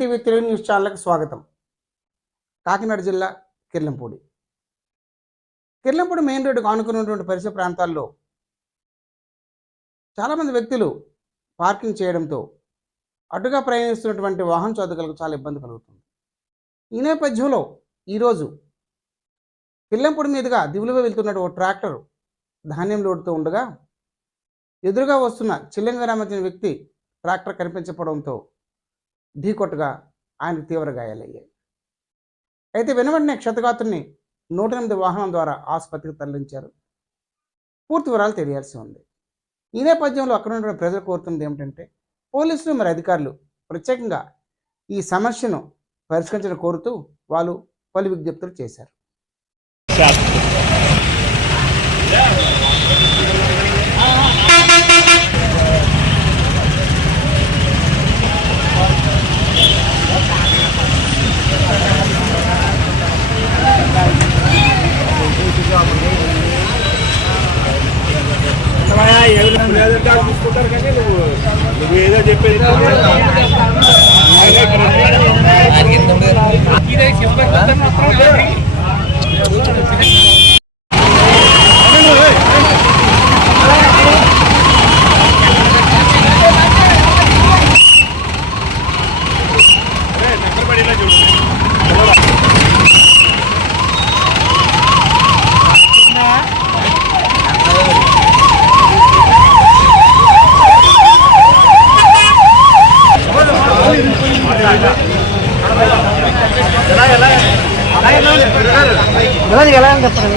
TV Telugu news ఛానల్కి స్వాగతం. కాకినాడ జిల్లా కిర్లంపూడి. కిర్లంపూడి మెయిన్ రోడ్డుకు ఆనుకున్నటువంటి పరిసర ప్రాంతాల్లో చాలామంది వ్యక్తులు పార్కింగ్ చేయడంతో అటుగా ప్రయాణిస్తున్నటువంటి వాహన చోదకులకు చాలా ఇబ్బంది కలుగుతుంది. ఈ నేపథ్యంలో ఈరోజు కిల్లంపూడి మీదుగా దిగులుగా వెళ్తున్న ఓ ట్రాక్టర్ ధాన్యం లోడుతూ ఉండగా ఎదురుగా వస్తున్న చిల్లంగరామ చెందిన వ్యక్తి ట్రాక్టర్ కనిపించకపోవడంతో ఢీకొట్టుగా ఆయనకు తీవ్ర గాయాలయ్యాయి. అయితే వెనువెంటనే క్షతగాతుని నూట ఎనిమిది వాహనం ద్వారా ఆసుపత్రికి తరలించారు. పూర్తి వివరాలు తెలియాల్సి ఉంది. ఈ నేపథ్యంలో అక్కడ ఉన్న ప్రజలు కోరుతున్నది ఏమిటంటే పోలీసులు మరి అధికారులు ప్రత్యేకంగా ఈ సమస్యను పరిష్కరించడం కోరుతూ వాళ్ళు పలు విజ్ఞప్తులు చేశారు. ఎలా చెప్తారు